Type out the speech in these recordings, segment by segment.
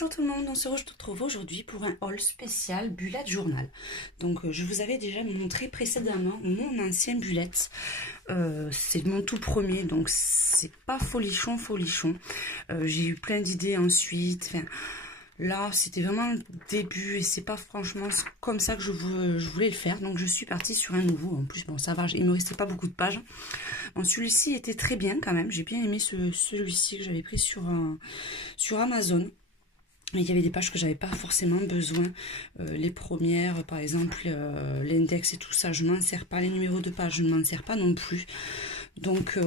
Bonjour tout le monde, on se retrouve aujourd'hui pour un haul spécial Bullet Journal. Donc je vous avais déjà montré précédemment mon ancien Bullet. C'est mon tout premier, donc c'est pas folichon. J'ai eu plein d'idées ensuite. Enfin, là, c'était vraiment le début et c'est pas franchement comme ça que je voulais le faire. Donc je suis partie sur un nouveau. En plus, bon ça va, il me restait pas beaucoup de pages. Bon, celui-ci était très bien quand même. J'ai bien aimé celui-ci que j'avais pris sur Amazon. Mais il y avait des pages que j'avais pas forcément besoin. Les premières, par exemple, l'index et tout ça, je m'en sers pas. Les numéros de page, je ne m'en sers pas non plus. Donc,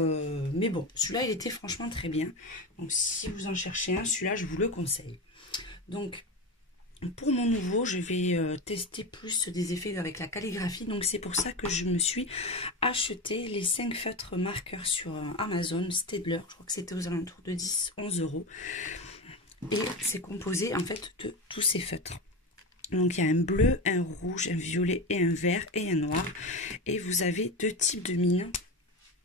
mais bon, celui-là, il était franchement très bien. Donc, si vous en cherchez un, celui-là, je vous le conseille. Donc, pour mon nouveau, je vais tester plus des effets avec la calligraphie. Donc, c'est pour ça que je me suis acheté les 5 feutres marqueurs sur Amazon, Staedtler. Je crois que c'était aux alentours de 10-11 €. Et c'est composé en fait de tous ces feutres. Donc il y a un bleu, un rouge, un violet et un vert et un noir. Et vous avez deux types de mines.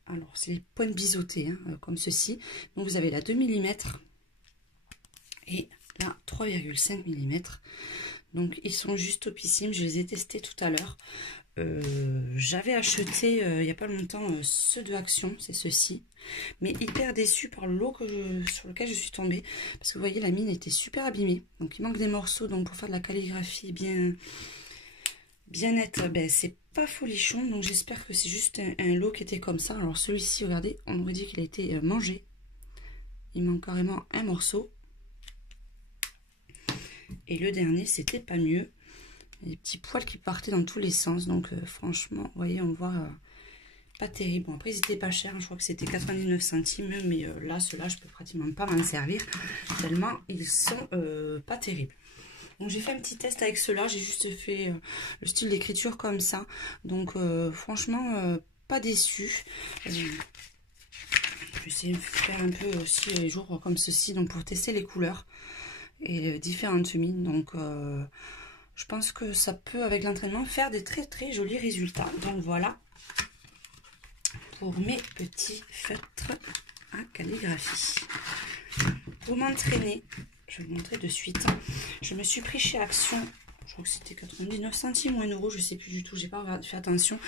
Alors c'est les pointes biseautées, hein, comme ceci. Donc vous avez la 2 mm et la 3,5 mm. Donc ils sont juste topissimes, je les ai testés tout à l'heure. J'avais acheté il n'y a pas longtemps ceux de Action, c'est ceux-ci, mais hyper déçue par le lot sur lequel je suis tombée, parce que vous voyez la mine était super abîmée, donc il manque des morceaux. Donc pour faire de la calligraphie bien nette, ben c'est pas folichon. Donc j'espère que c'est juste un lot qui était comme ça. Alors celui-ci, regardez, on aurait dit qu'il a été mangé, il manque carrément un morceau, et le dernier c'était pas mieux. Des petits poils qui partaient dans tous les sens. Donc franchement, vous voyez, on voit pas terrible. Bon, après ils étaient pas chers, hein, je crois que c'était 99 centimes. Mais là, ceux-là, je peux pratiquement pas m'en servir, tellement ils sont pas terribles. Donc j'ai fait un petit test avec ceux-là. J'ai juste fait le style d'écriture comme ça. Donc franchement, pas déçu. Je vais essayer de faire un peu aussi les jours comme ceci, donc pour tester les couleurs et différentes mines. Donc je pense que ça peut, avec l'entraînement, faire des très jolis résultats. Donc voilà pour mes petits feutres à calligraphie. Pour m'entraîner, je vais vous montrer de suite. Je me suis pris chez Action, je crois que c'était 99 centimes ou 1 €, je sais plus du tout, j'ai pas fait attention.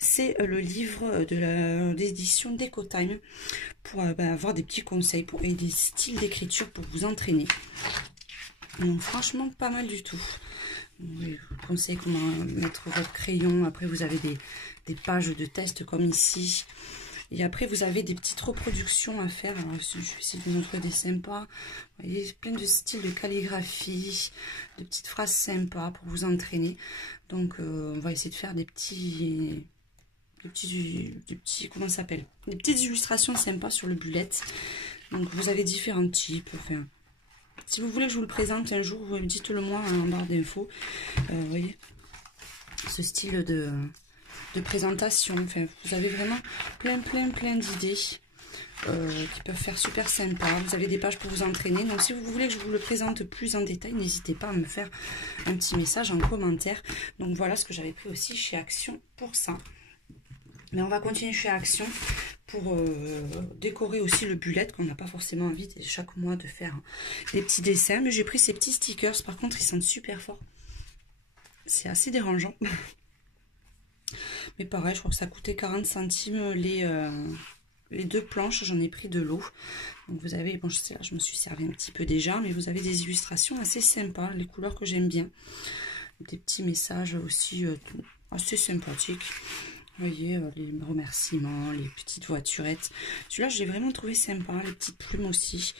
C'est le livre d'édition DecoTime pour avoir des petits conseils et des styles d'écriture pour vous entraîner. Donc franchement pas mal du tout. Je vous conseille comment mettre votre crayon. Après vous avez des pages de test comme ici. Et après vous avez des petites reproductions à faire. Alors je vais essayer de vous montrer des sympas. Vous voyez, plein de styles de calligraphie, de petites phrases sympas pour vous entraîner. Donc on va essayer de faire des petits comment ça s'appelle, des petites illustrations sympas sur le bullet. Donc vous avez différents types. Enfin, si vous voulez que je vous le présente un jour, dites-le moi en barre d'infos. Vous voyez, ce style de présentation. Enfin, vous avez vraiment plein d'idées qui peuvent faire super sympa. Vous avez des pages pour vous entraîner. Donc si vous voulez que je vous le présente plus en détail, n'hésitez pas à me faire un petit message en commentaire. Donc voilà ce que j'avais pris aussi chez Action pour ça. Mais on va continuer chez Action pour décorer aussi le bullet, qu'on n'a pas forcément envie chaque mois de faire des petits dessins. Mais j'ai pris ces petits stickers, par contre ils sentent super fort. C'est assez dérangeant. Mais pareil, je crois que ça coûtait 40 centimes les deux planches. J'en ai pris de l'eau. Donc vous avez, bon, là, je me suis servi un petit peu déjà, mais vous avez des illustrations assez sympas, les couleurs que j'aime bien. Des petits messages aussi assez sympathiques. Vous voyez, les remerciements, les petites voiturettes. Celui-là, je l'ai vraiment trouvé sympa. Les petites plumes aussi.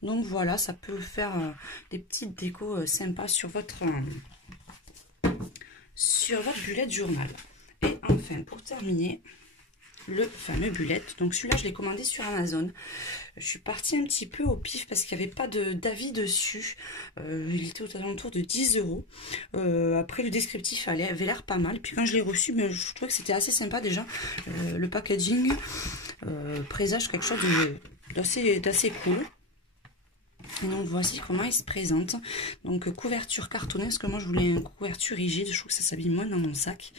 Donc voilà, ça peut faire des petites décos sympas sur votre bullet journal. Et enfin, pour terminer, le fameux bullet. Donc celui-là, je l'ai commandé sur Amazon. Je suis partie un petit peu au pif parce qu'il n'y avait pas d'avis dessus. Il était aux alentours de 10 €. Après, le descriptif avait l'air pas mal. Puis quand je l'ai reçu, mais je trouvais que c'était assez sympa déjà. Le packaging présage quelque chose d'assez cool. Et donc voici comment il se présente. Donc couverture cartonnée, parce que moi je voulais une couverture rigide. Je trouve que ça s'habille moins dans mon sac.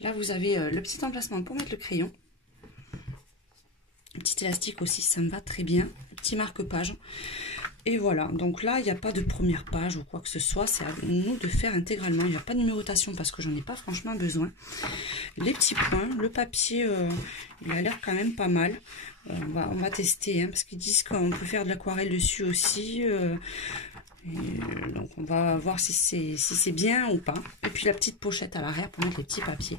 Là vous avez le petit emplacement pour mettre le crayon. Petit élastique aussi, ça me va très bien. Petit marque-page. Et voilà, donc là, il n'y a pas de première page ou quoi que ce soit. C'est à nous de faire intégralement. Il n'y a pas de numérotation parce que j'en ai pas franchement besoin. Les petits points, le papier, il a l'air quand même pas mal. On va tester, hein, parce qu'ils disent qu'on peut faire de l'aquarelle dessus aussi. Donc on va voir si c'est bien ou pas. Et puis la petite pochette à l'arrière pour mettre les petits papiers.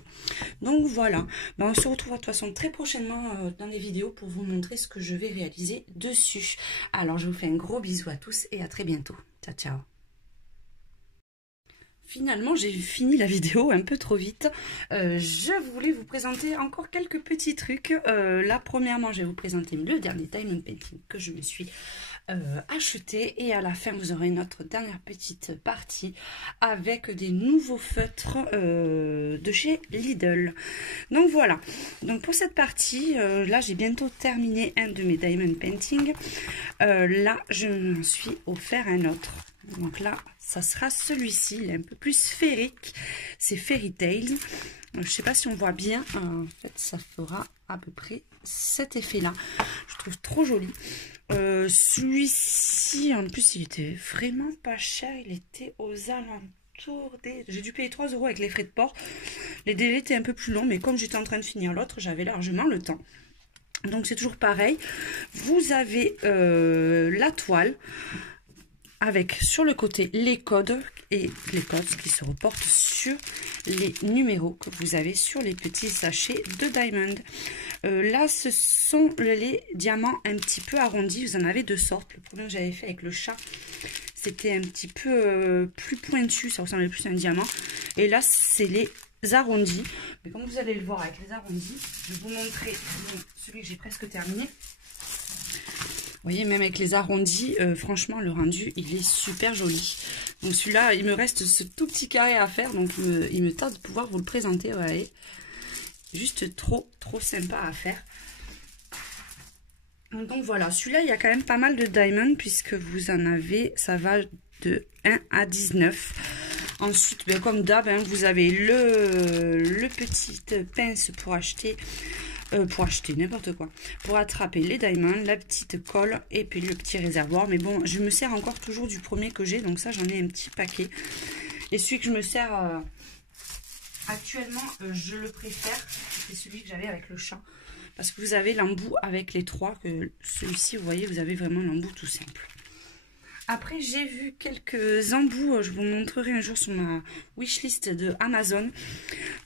Donc voilà, on se retrouvera de toute façon très prochainement dans les vidéos pour vous montrer ce que je vais réaliser dessus. Alors je vous fais un gros bisou à tous et à très bientôt. Ciao ciao. Finalement, j'ai fini la vidéo un peu trop vite. Je voulais vous présenter encore quelques petits trucs. Là, premièrement, je vais vous présenter le dernier Diamond Painting que je me suis acheté. Et à la fin, vous aurez notre dernière petite partie avec des nouveaux feutres de chez Lidl. Donc voilà. Donc pour cette partie, là, j'ai bientôt terminé un de mes Diamond Painting. Là, je m'en suis offert un autre. Donc là, ça sera celui-ci, il est un peu plus sphérique, c'est Fairy Tales. Je ne sais pas si on voit bien, en fait ça fera à peu près cet effet-là. Je trouve trop joli. Celui-ci, en plus, il était vraiment pas cher, il était aux alentours des... J'ai dû payer 3 € avec les frais de port. Les délais étaient un peu plus longs, mais comme j'étais en train de finir l'autre, j'avais largement le temps. Donc c'est toujours pareil. Vous avez la toile, avec sur le côté les codes et les codes qui se reportent sur les numéros que vous avez sur les petits sachets de Diamond. Là, ce sont les diamants un petit peu arrondis. Vous en avez deux sortes. Le premier que j'avais fait avec le chat, c'était un petit peu plus pointu. Ça ressemblait plus à un diamant. Et là, c'est les arrondis. Mais comme vous allez le voir avec les arrondis, je vais vous montrer celui que j'ai presque terminé. Vous voyez, même avec les arrondis, franchement, le rendu, il est super joli. Donc celui-là, il me reste ce tout petit carré à faire. Donc il me tarde de pouvoir vous le présenter. Vous voyez, juste trop sympa à faire. Donc voilà, celui-là, il y a quand même pas mal de diamond puisque vous en avez, ça va de 1 à 19. Ensuite, ben, comme d'hab, hein, vous avez le petite pince pour acheter n'importe quoi, pour attraper les diamants, la petite colle et puis le petit réservoir. Mais bon, je me sers encore toujours du premier que j'ai, donc ça j'en ai un petit paquet. Et celui que je me sers actuellement, je le préfère, c'est celui que j'avais avec le chat, parce que vous avez l'embout avec les trois, que celui-ci, vous voyez, vous avez vraiment l'embout tout simple. Après, j'ai vu quelques embouts, je vous montrerai un jour sur ma wishlist de Amazon.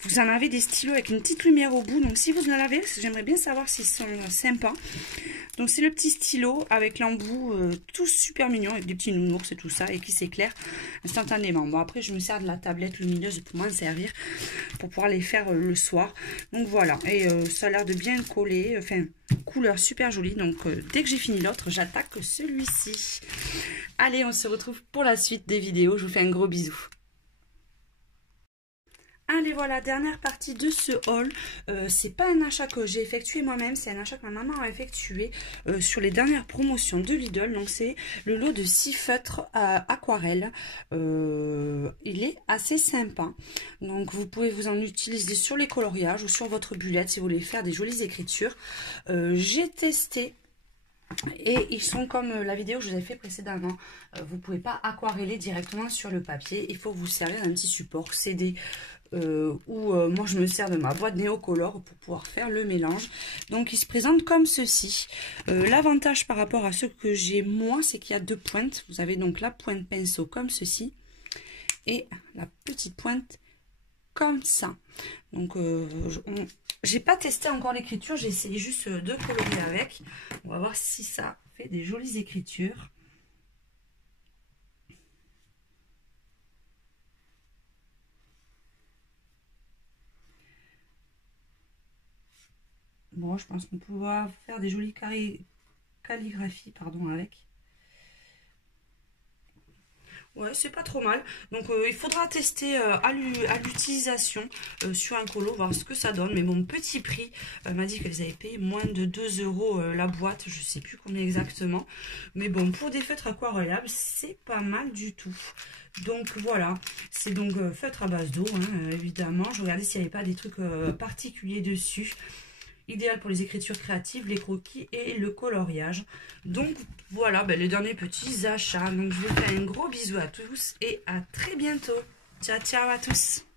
Vous en avez des stylos avec une petite lumière au bout. Donc, si vous en avez, j'aimerais bien savoir s'ils sont sympas. Donc, c'est le petit stylo avec l'embout tout super mignon, avec des petits nounours et tout ça, et qui s'éclaire instantanément. Bon, après, je me sers de la tablette lumineuse pour m'en servir, pour pouvoir les faire le soir. Donc, voilà. Et ça a l'air de bien coller. Enfin, couleur super jolie. Donc, dès que j'ai fini l'autre, j'attaque celui-ci. Allez, on se retrouve pour la suite des vidéos. Je vous fais un gros bisou. Allez, voilà, dernière partie de ce haul. C'est pas un achat que j'ai effectué moi-même, c'est un achat que ma maman a effectué sur les dernières promotions de Lidl. Donc, c'est le lot de 6 feutres aquarelle. Il est assez sympa. Donc, vous pouvez vous en utiliser sur les coloriages ou sur votre bullette si vous voulez faire des jolies écritures. J'ai testé. Et ils sont comme la vidéo que je vous ai fait précédemment. Vous ne pouvez pas aquareller directement sur le papier. Il faut vous servir d'un petit support CD moi je me sers de ma boîte Néocolor pour pouvoir faire le mélange. Donc ils se présentent comme ceci. L'avantage par rapport à ceux que j'ai moi, c'est qu'il y a deux pointes. Vous avez donc la pointe pinceau comme ceci et la petite pointe comme ça. Donc j'ai pas testé encore l'écriture, j'ai essayé juste de colorier avec. On va voir si ça fait des jolies écritures. Bon, je pense qu'on pourra faire des jolies calligraphies, pardon, avec. Ouais, c'est pas trop mal. Donc, il faudra tester à l'utilisation sur un colo, voir ce que ça donne. Mais mon petit prix m'a dit qu'elles avaient payé moins de 2 € la boîte. Je sais plus combien exactement. Mais bon, pour des feutres aquarellables, c'est pas mal du tout. Donc, voilà. C'est donc feutre à base d'eau, hein, évidemment. Je regardais s'il n'y avait pas des trucs particuliers dessus. idéal pour les écritures créatives, les croquis et le coloriage. Donc voilà les derniers petits achats. Donc je vous fais un gros bisou à tous et à très bientôt. Ciao ciao à tous.